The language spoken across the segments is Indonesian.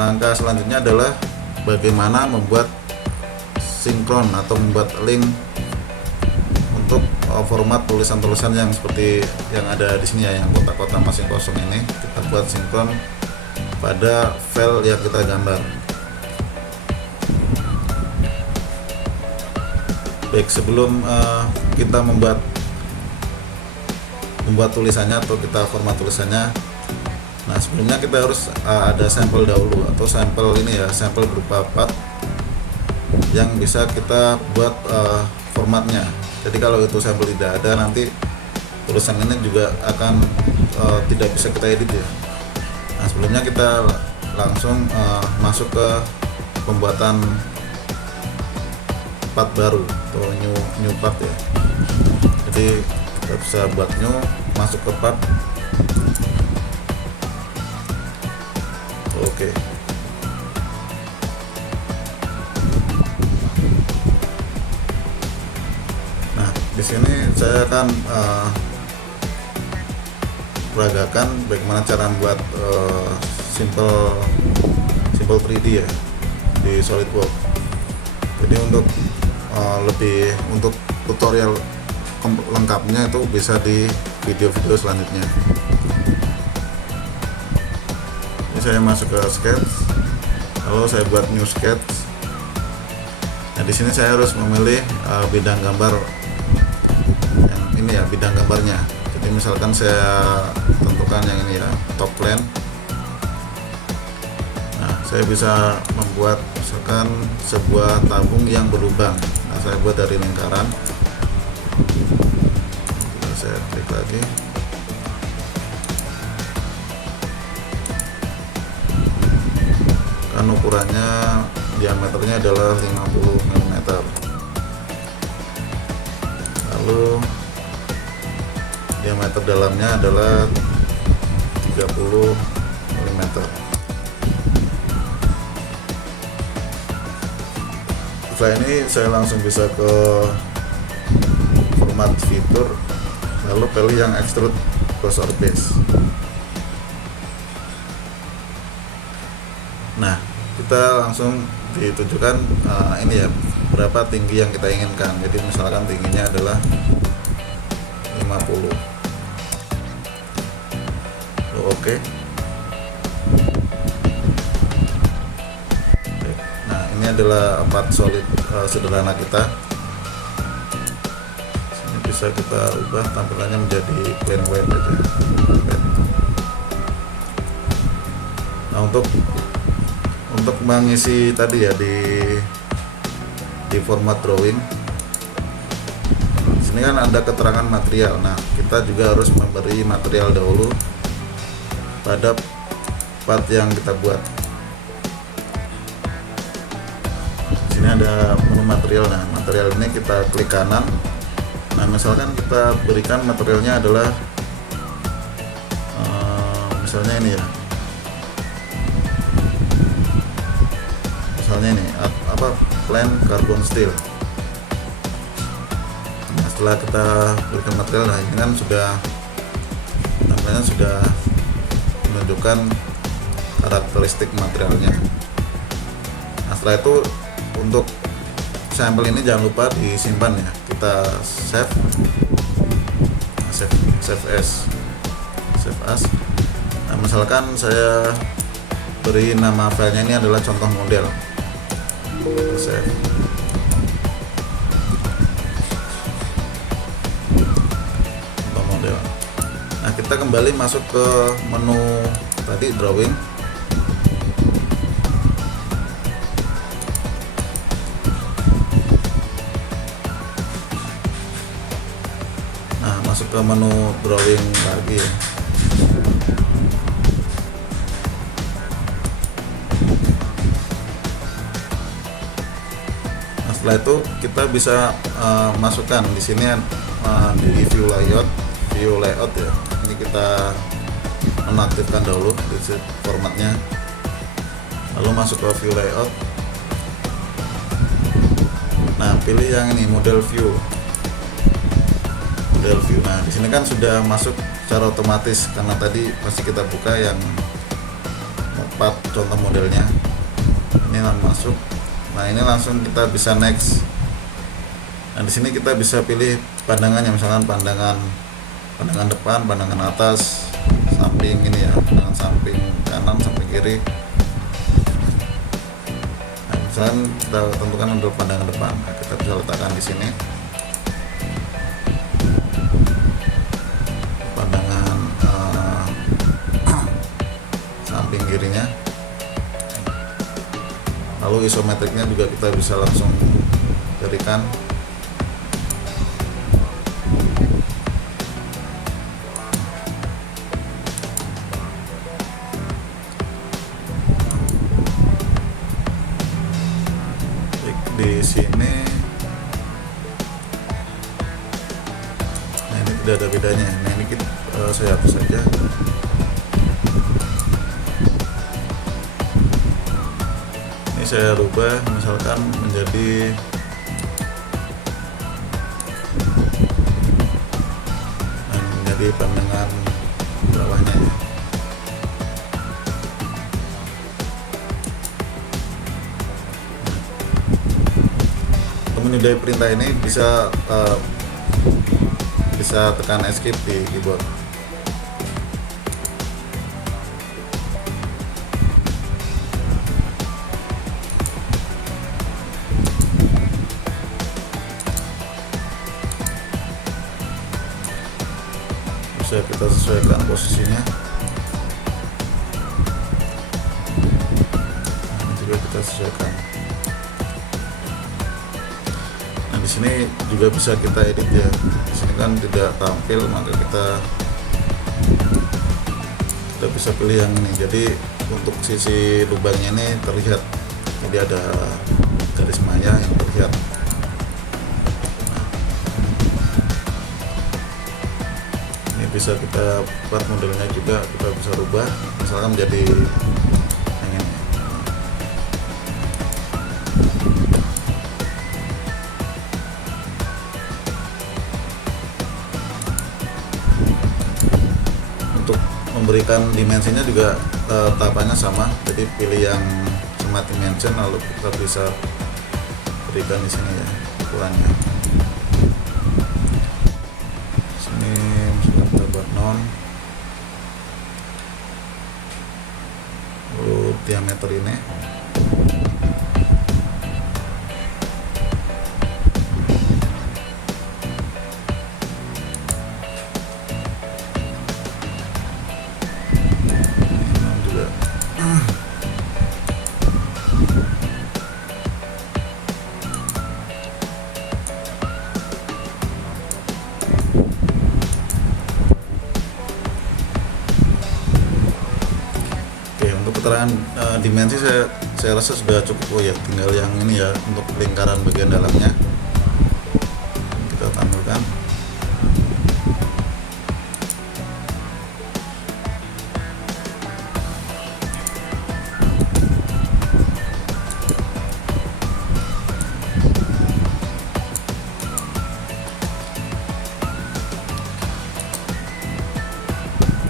langkah selanjutnya adalah bagaimana membuat sinkron atau membuat link untuk format tulisan-tulisan yang seperti yang ada di sini ya, yang kotak-kotak masing kosong ini kita buat sinkron pada file yang kita gambar. Baik, sebelum kita membuat tulisannya atau kita format tulisannya, nah sebelumnya kita harus ada sampel dahulu, atau sampel ini ya, sampel berupa part yang bisa kita buat formatnya. Jadi kalau itu sampel tidak ada, nanti tulisan ini juga akan tidak bisa kita edit ya. Nah sebelumnya kita langsung masuk ke pembuatan part baru atau new part ya. Jadi kita bisa buat new, masuk ke part. Oke. Nah di sini saya akan peragakan bagaimana cara membuat simple 3D ya di SolidWorks. Jadi untuk tutorial lengkapnya itu bisa di video-video selanjutnya. Ini saya masuk ke sketch, lalu saya buat new sketch. Nah di sini saya harus memilih bidang gambar yang ini ya, bidang gambarnya. Jadi misalkan saya tentukan yang ini ya, top plane. Nah saya bisa membuat misalkan sebuah tabung yang berlubang. Nah saya buat dari lingkaran. Saya klik lagi. Kan ukurannya, diameternya adalah 50 mm. Lalu diameter dalamnya adalah 30 mm. Setelah ini saya langsung bisa ke format fitur, lalu pilih yang extrude cross or base. Nah kita langsung ditujukan ini ya, berapa tinggi yang kita inginkan. Jadi misalkan tingginya adalah 50. Oke. Nah ini adalah part solid sederhana kita. Sini bisa kita ubah tampilannya menjadi plain white aja. Nah untuk mengisi tadi ya di format drawing, di sini kan ada keterangan material. Nah kita juga harus memberi material dahulu pada part yang kita buat. Di sini ada menu material. Nah material ini kita klik kanan. Nah misalkan kita berikan materialnya adalah misalnya ini ya, misalnya ini apa, plain carbon steel. Nah, setelah kita berikan material, nah ini kan sudah tampilannya sudah menunjukkan karakteristik materialnya. Nah setelah itu untuk sampel ini jangan lupa disimpan ya, kita save as. Nah misalkan saya beri nama filenya ini adalah contoh model. Save. Contoh model. Nah kita kembali masuk ke menu tadi drawing. Nah masuk ke menu drawing lagi ya. Setelah itu kita bisa masukkan di sini di view layout ya. Ini kita menaktifkan dahulu di formatnya, lalu masuk ke view layout. Nah pilih yang ini, model view. Nah di sini kan sudah masuk secara otomatis karena tadi pasti kita buka yang part contoh modelnya. Ini masuk. Nah, ini langsung kita bisa next. Nah, di sini kita bisa pilih pandangannya, misalkan pandangan depan, pandangan atas, samping ini ya, pandangan samping kanan, samping kiri. Nah, misalkan kita tentukan untuk pandangan depan, nah, kita bisa letakkan di sini. Pandangan samping kirinya. Lalu isometriknya juga kita bisa langsung berikan. Di sini, nah ini tidak ada bedanya. Nah ini saya hapus saja. Ini saya rubah misalkan menjadi pandangan bawahnya ya. Menyudahi perintah ini bisa tekan escape di keyboard. Bisa kita sesuaikan posisinya. Ini juga kita sesuaikan. Di sini juga bisa kita edit ya. Di sini kan tidak tampil, maka kita bisa pilih yang ini. Jadi untuk sisi lubangnya ini terlihat, jadi ada garis maya yang terlihat. Ini bisa kita buat modelnya juga, kita bisa rubah, misalkan menjadi yang ini. Memberikan dimensinya juga tahapannya sama, jadi pilih yang smart dimension, lalu kita bisa berikan di sini ya ukurannya. Sini misalkan kita buat non, lalu diameter ini. Keterangan dimensi saya rasa sudah cukup ya, tinggal yang ini ya untuk lingkaran bagian dalamnya kita tampilkan.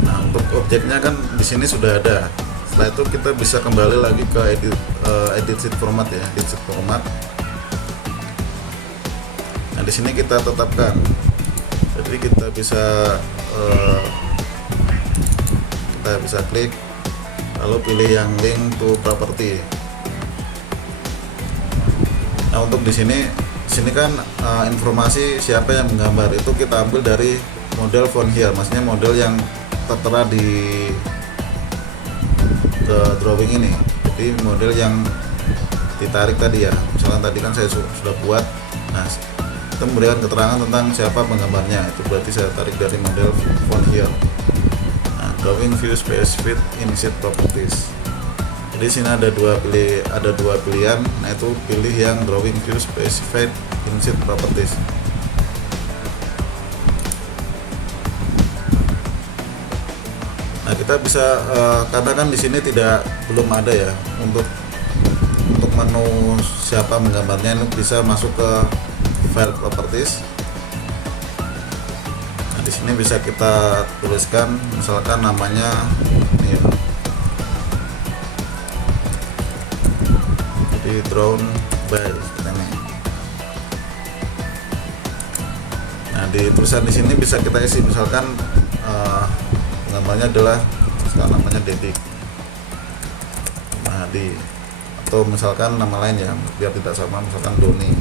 Nah, untuk objeknya kan di sini sudah ada. Setelah itu kita bisa kembali lagi ke edit sheet format ya, edit sheet format. Nah di sini kita tetapkan, jadi kita bisa klik, lalu pilih yang link to property. Nah untuk di sini kan informasi siapa yang menggambar itu kita ambil dari model font here, maksudnya model yang tertera di drawing ini. Jadi model yang ditarik tadi ya, misalkan tadi kan saya sudah buat. Nah itu memberikan keterangan tentang siapa penggambarnya, itu berarti saya tarik dari model font here. Nah, drawing view specified in sheet properties. Jadi sini ada dua pilihan. Nah itu pilih yang drawing view specified in sheet properties. Nah kita bisa katakan di sini belum ada ya untuk menu siapa menggambarnya, ini bisa masuk ke file properties. Nah di sini bisa kita tuliskan misalkan namanya ini ya. jadi drawn by ini. Nah, di tulisan di sini bisa kita isi misalkan gambarnya adalah namanya Dedik Mahadi, atau misalkan nama lain ya biar tidak sama, misalkan Doni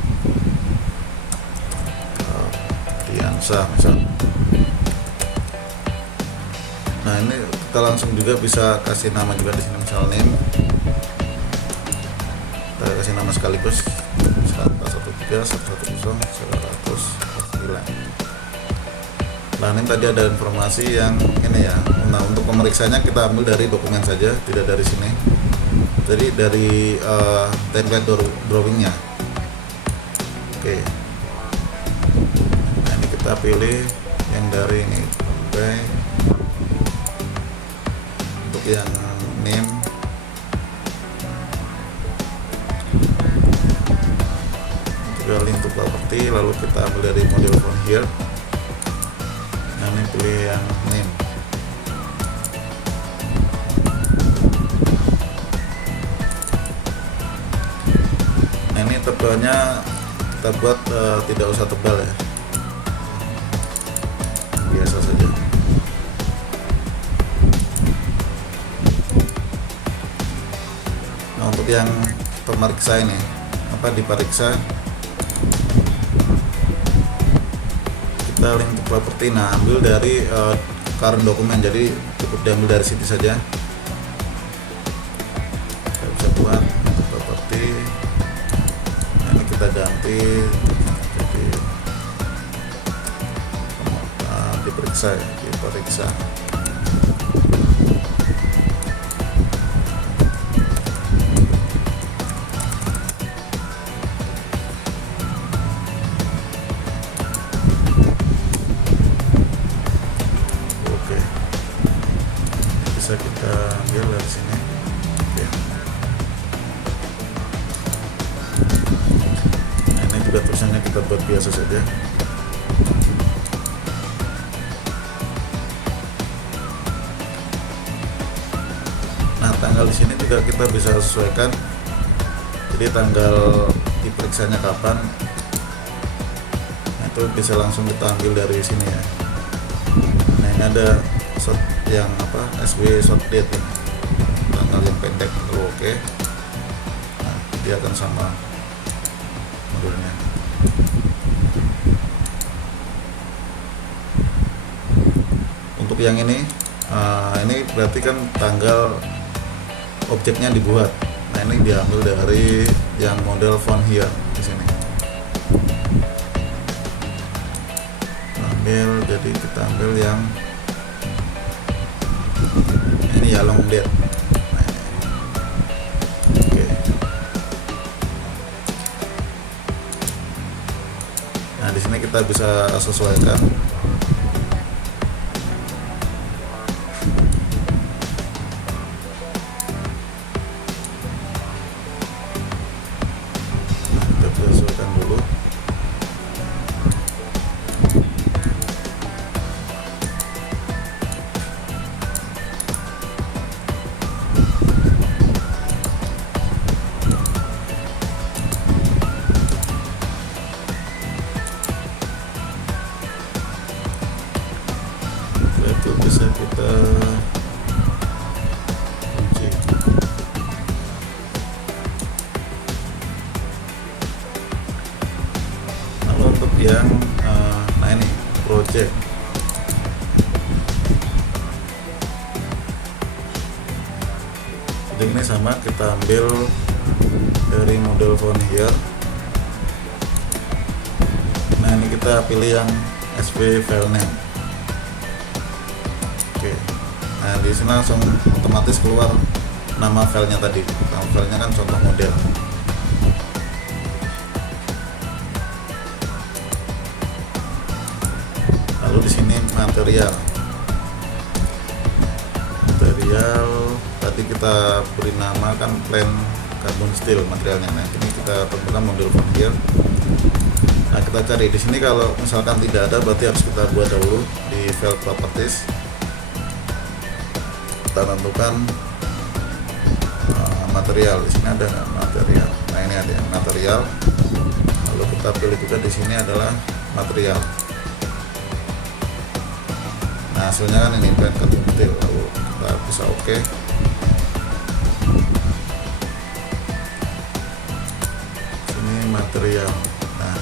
Diansa misal. Nah, ini kita langsung juga bisa kasih nama juga di sini, misal name kita kasih nama sekaligus, misal 113.110.109. Nah, ini tadi ada informasi yang ini ya. Nah, untuk pemeriksanya kita ambil dari dokumen saja, tidak dari sini. Jadi dari template drawingnya. Oke. Nah, ini kita pilih yang dari ini. Oke. Untuk yang name, juga link to property, lalu kita ambil dari model from here. Nah, ini pilih yang name. Nah, ini tebalnya kita buat tidak usah tebal ya, biasa saja. Nah, untuk yang pemeriksa ini diperiksa, kita link to property. Nah, ambil dari current dokumen, jadi cukup diambil dari situ saja. Kita bisa buat property. Nah, ini kita ganti jadi diperiksa ya, diperiksa. Bisa kita ambil dari sini. Oke. Nah, ini juga tulisannya kita buat biasa saja. Nah, tanggal di sini juga kita bisa sesuaikan. Jadi tanggal diperiksanya kapan, nah, itu bisa langsung kita ambil dari sini ya. Nah, ini ada yang SW short date ini, tanggal yang pendek. Oke. Nah, dia akan sama modelnya. Untuk yang ini berarti kan tanggal objeknya dibuat. Nah, ini diambil dari yang model font here di sini. Jadi kita ambil yang ini ya, long date. Oke. Nah, di sini kita bisa sesuaikan. Nah, kita bisa sesuaikan dulu. Itu bisa kita kunci. Lalu untuk yang nah ini project, jadi ini sama, kita ambil dari model font here. Nah, ini kita pilih yang SV file name. Oke. Nah, di sini langsung otomatis keluar nama filenya tadi. Nama filenya kan contoh model. Lalu di sini material. Tadi kita beri nama kan plain carbon steel materialnya. Nah, ini kita tentukan model font here. Nah, kita cari di sini, kalau misalkan tidak ada berarti harus kita buat dahulu di file properties. Kita tentukan material. Di sini ada material. Nah ini ada material. Lalu kita pilih juga di sini adalah material. Nah hasilnya kan ini blend cut detail. Lalu kita bisa oke. Sini material. Nah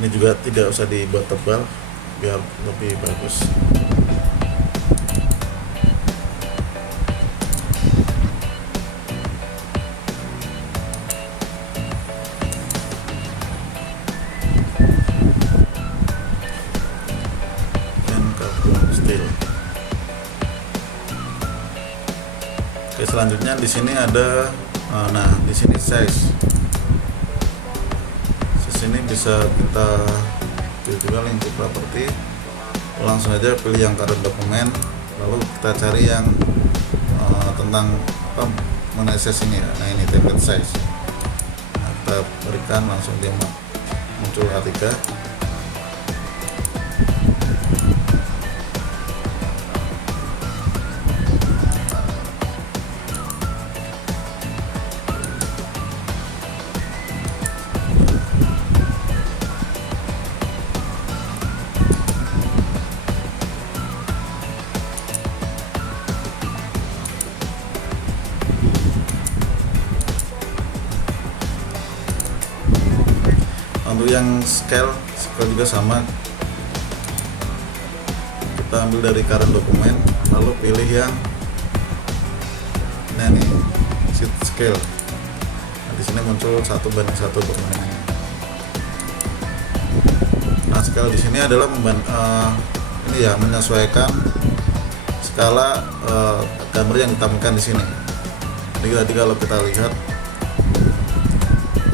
ini juga tidak usah dibuat tebal biar lebih bagus. Dan carbon steel. Oke, selanjutnya di sini ada nah di sini size. Sini bisa kita pilih juga link to property, langsung aja pilih yang current dokumen, lalu kita cari yang tentang apa mengenai size ini ya. Nah ini template size. Nah, kita berikan langsung dia muncul A3. Untuk yang scale juga sama, kita ambil dari current dokumen, lalu pilih yang nah nih sheet scale. Nah, di sini muncul 1:1 dokumen ini. Nah scale di sini adalah ini ya menyesuaikan skala gambar yang ditampilkan di sini. Jadi tadi kalau kita lihat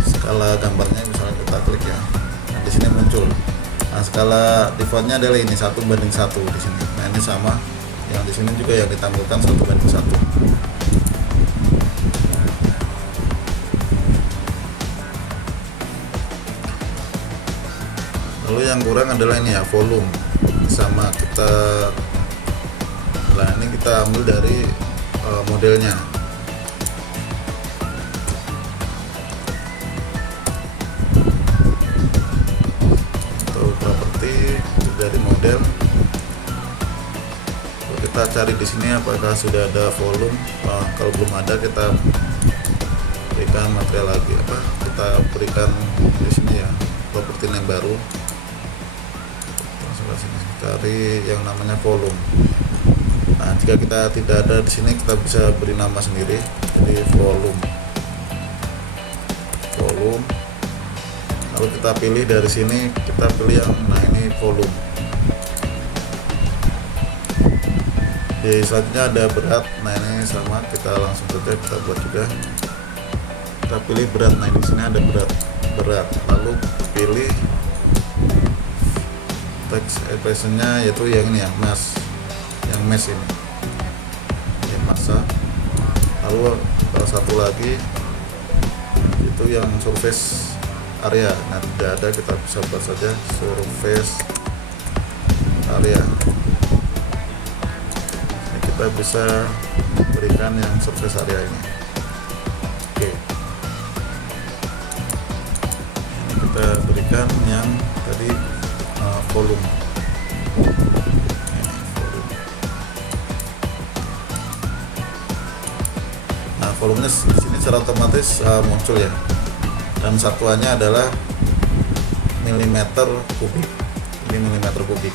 skala gambarnya, misalnya kita klik ya, nah, di sini muncul. Nah skala defaultnya adalah ini 1:1 di sini. Nah ini sama yang di sini juga yang ditampilkan 1:1. Lalu yang kurang adalah ini ya volume, sama kita. Nah ini kita ambil dari modelnya. Dari model, kita cari di sini apakah sudah ada volume. Kalau belum ada, kita berikan material lagi, kita berikan di sini ya properti name baru. Langsung ke sini cari yang namanya volume. Nah jika kita tidak ada di sini, kita bisa beri nama sendiri, jadi volume. Lalu kita pilih dari sini, kita pilih yang nah ini volume. Jadi selanjutnya ada berat. Nah ini sama, kita langsung saja kita buat juga. Kita pilih berat. Nah di sini ada berat. Lalu pilih text expressionnya, yaitu yang ini ya mass ini. Ini massa. Lalu satu lagi itu yang surface area. Nah tidak ada, kita bisa buat saja surface area. Ini kita bisa berikan yang surface area ini. Oke, ini kita berikan yang tadi volume. Ini volume. Nah volumenya di sini secara otomatis muncul ya, dan satuannya adalah milimeter kubik. Ini milimeter kubik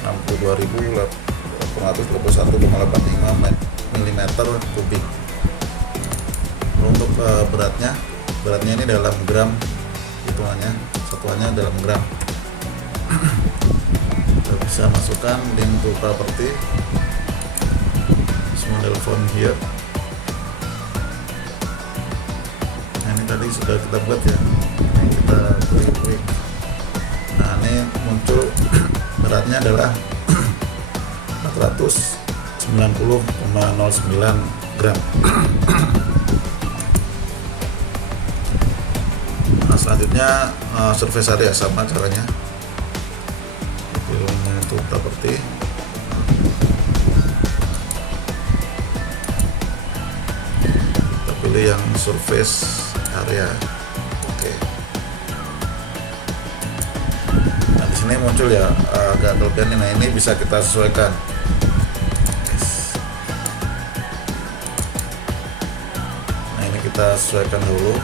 62.821,85 milimeter kubik. Untuk beratnya ini dalam gram, hitungannya satuannya dalam gram. Kita bisa masukkan link to property, model font here. Nah ini tadi sudah kita buat ya, ini kita klik. Nah ini muncul beratnya adalah 490,09 gram. Nah selanjutnya surface area sama caranya. untuk properti. Kita pilih yang surface area. Oke. Nah di sini muncul ya agak kelebihan. Nah ini bisa kita sesuaikan. Nah ini kita sesuaikan dulu.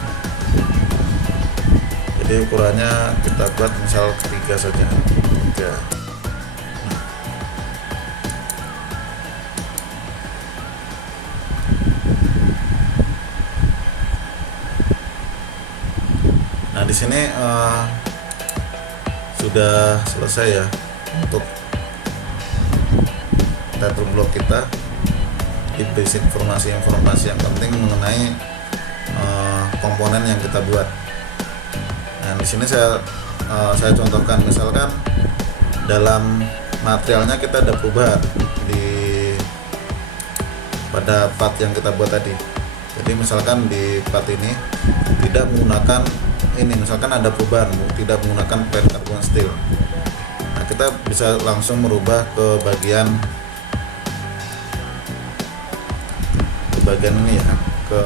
Jadi ukurannya kita buat misal ketiga saja. 3. Nah di sini sudah selesai ya untuk title block kita. Berisi informasi yang penting mengenai komponen yang kita buat. Nah di sini saya contohkan, misalkan dalam materialnya kita ada perubahan pada part yang kita buat tadi. Jadi misalkan di part ini tidak menggunakan ini, misalkan ada perubahan tidak menggunakan pen carbon steel. Nah kita bisa langsung merubah ke bagian ini ya, ke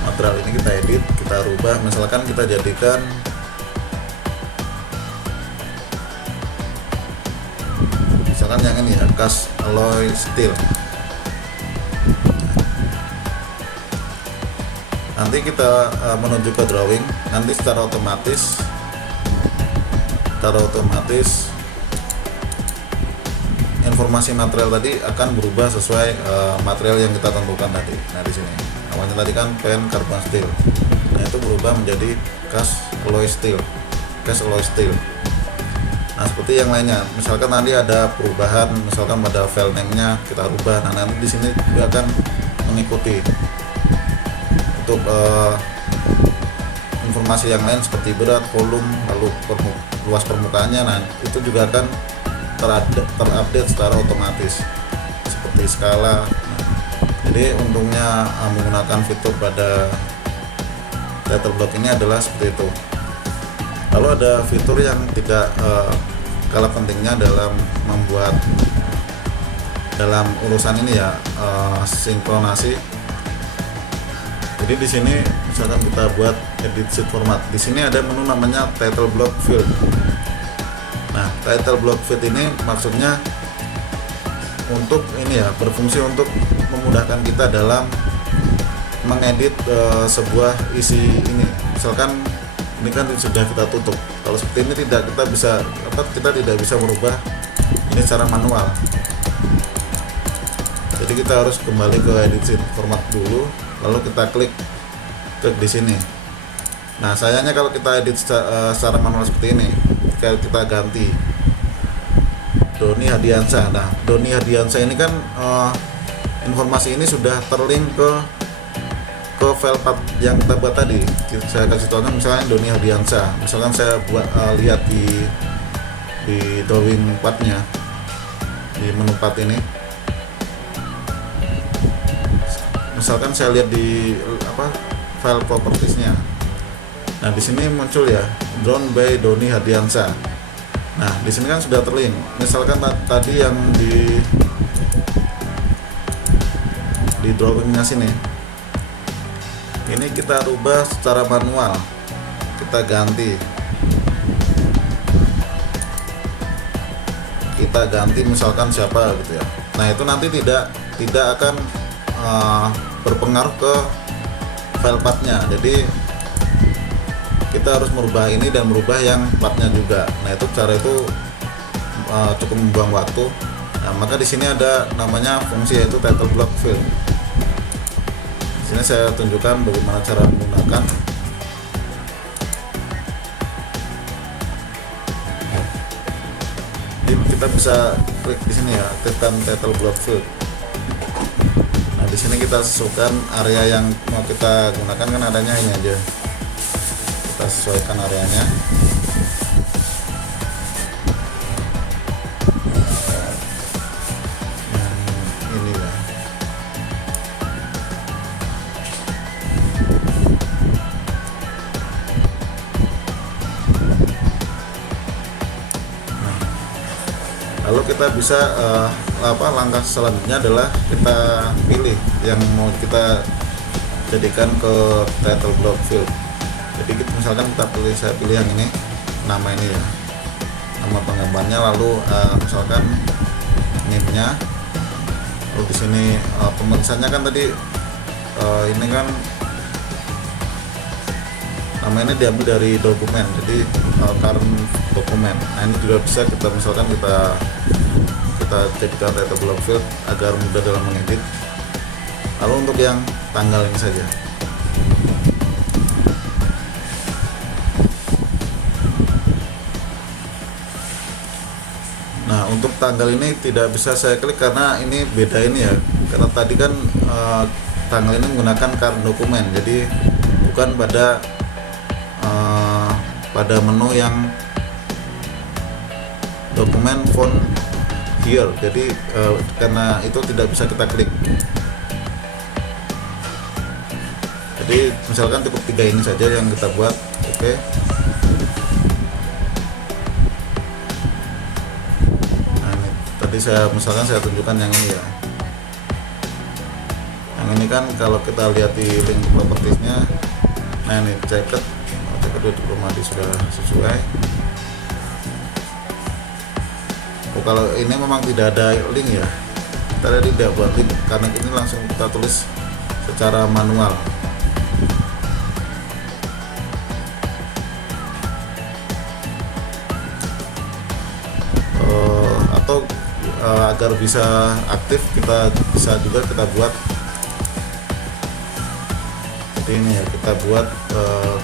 material ini kita edit, kita rubah, misalkan kita jadikan misalkan yang ini ya, cast alloy steel. Nanti kita menuju ke drawing, nanti secara otomatis informasi material tadi akan berubah sesuai material yang kita tentukan tadi. Nah di sini awalnya tadi kan pen carbon steel, nah itu berubah menjadi cast alloy steel. Nah seperti yang lainnya, misalkan nanti ada perubahan, misalkan pada file name-nya kita rubah. Nah nanti di sini juga akan mengikuti untuk informasi yang lain seperti berat, volume, lalu luas permukaannya. Nah itu juga akan terupdate secara otomatis seperti skala. Nah, jadi untungnya menggunakan fitur pada title block ini adalah seperti itu. Lalu ada fitur yang tidak kalah pentingnya dalam membuat dalam urusan ini ya, sinkronasi. Jadi di sini misalkan kita buat edit sheet format, di sini ada menu namanya title block field. Nah, title block field ini maksudnya untuk ini ya, berfungsi untuk memudahkan kita dalam mengedit sebuah isi ini. Misalkan ini kan sudah kita tutup. Kalau seperti ini kita tidak bisa merubah ini secara manual. Jadi kita harus kembali ke edit sheet format dulu, lalu kita klik di sini. Nah, sayangnya kalau kita edit secara manual seperti ini, kita ganti Doni Hadiansyah. Nah, Doni Hadiansyah ini kan informasi ini sudah terlink ke file part yang kita buat tadi. Saya kasih contoh misalnya Doni Hadiansyah. Misalkan saya buat lihat di drawing partnya, di menu part ini. Misalkan saya lihat di file propertiesnya. Nah di sini muncul ya, drawn by Doni Hadiansyah. Nah di sini kan sudah terlink. Misalkan tadi yang di drawingnya sini, ini kita rubah secara manual, kita ganti misalkan siapa gitu ya. Nah itu nanti tidak akan berpengaruh ke file partnya. Jadi kita harus merubah ini dan merubah yang partnya juga. Nah itu cara itu cukup membuang waktu. Nah maka di sini ada namanya fungsi yaitu title block field. Di sini saya tunjukkan bagaimana cara menggunakan. Jadi kita bisa klik di sini ya, aktifkan title block field. Nah di sini kita sesuaikan area yang mau kita gunakan, kan adanya ini aja. Kita sesuaikan areanya. Ini ya. Nah, kita bisa langkah selanjutnya adalah kita pilih yang mau kita jadikan ke title block field. Jadi misalkan saya pilih yang ini, nama ini ya, nama penggambarnya, lalu misalkan name-nya, lalu di sini penulisannya kan tadi ini kan nama ini diambil dari dokumen, jadi current dokumen. Nah ini juga bisa kita misalkan kita jadikan title block field agar mudah dalam mengedit. Lalu untuk yang tanggal ini saja, nah untuk tanggal ini tidak bisa saya klik karena ini beda ini ya, karena tadi kan tanggal ini menggunakan current dokumen, jadi bukan pada menu yang dokumen font here, jadi karena itu tidak bisa kita klik. Jadi misalkan cukup 3 ini saja yang kita buat. Oke. Nah ini tadi misalkan saya tunjukkan yang ini ya, yang ini kan kalau kita lihat di link propertiesnya, nah ini ceket diplomasi sudah sesuai. Oh, kalau ini memang tidak ada link ya, kita tadi tidak buat link karena ini langsung kita tulis secara manual. Atau agar bisa aktif kita bisa juga kita buat seperti ini ya, kita buat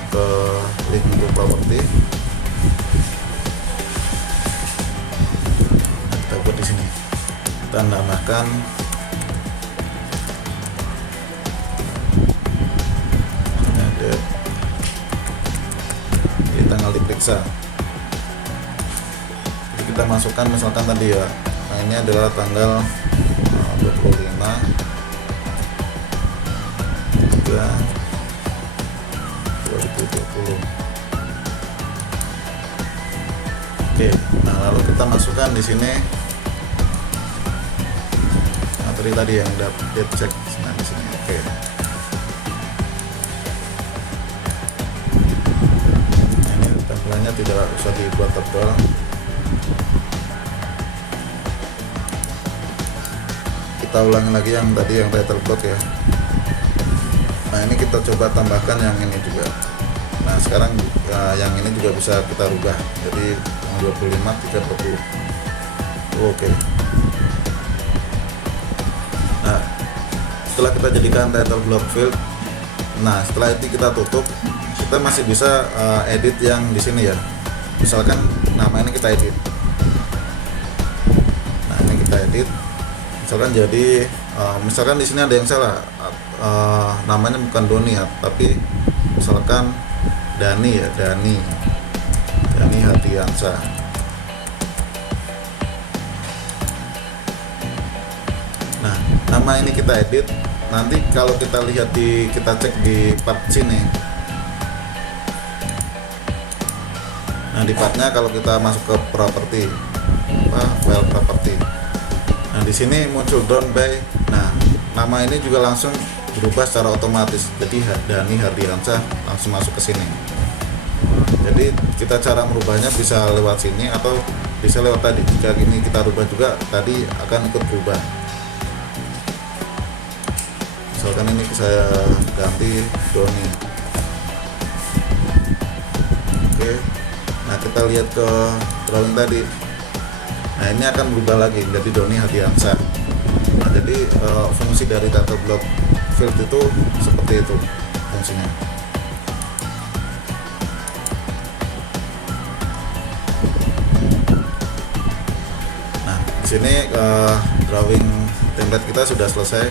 ke link untuk properti. Nah, kita buat di sini, kita namakan di tanggal diperiksa. Jadi kita masukkan misalkan tadi ya, nah ini adalah tanggal 25 2020. Oke, nah lalu kita masukkan di sini materi tadi yang udah date check, nah di sini. Oke. Nah, ini tampilannya tidak usah dibuat tebal. Kita ulangi lagi yang tadi yang title block ya. Nah ini kita coba tambahkan yang ini juga. Nah sekarang yang ini juga bisa kita rubah jadi 25 320. Oke. Nah setelah kita jadikan title block field, nah setelah itu kita tutup, kita masih bisa edit yang di sini ya. Misalkan nama ini kita edit. Nah ini kita edit. Misalkan jadi misalkan di sini ada yang salah, namanya bukan Doni ya, tapi misalkan Dani ya, Dani Hadiansa. Nah nama ini kita edit, nanti kalau kita lihat kita cek di part sini, nah di partnya kalau kita masuk ke properti, file property, nah di sini muncul down by. Nah nama ini juga langsung berubah secara otomatis, jadi Dani Hardiansyah langsung masuk ke sini. Jadi kita cara merubahnya bisa lewat sini atau bisa lewat tadi. Jika ini kita rubah juga, tadi akan ikut berubah. Misalkan ini saya ganti Doni. Oke. Nah kita lihat ke drawing tadi. Nah ini akan berubah lagi jadi Doni Hadiansyah. Nah jadi fungsi dari title block field itu seperti itu fungsinya. Nah di sini drawing template kita sudah selesai.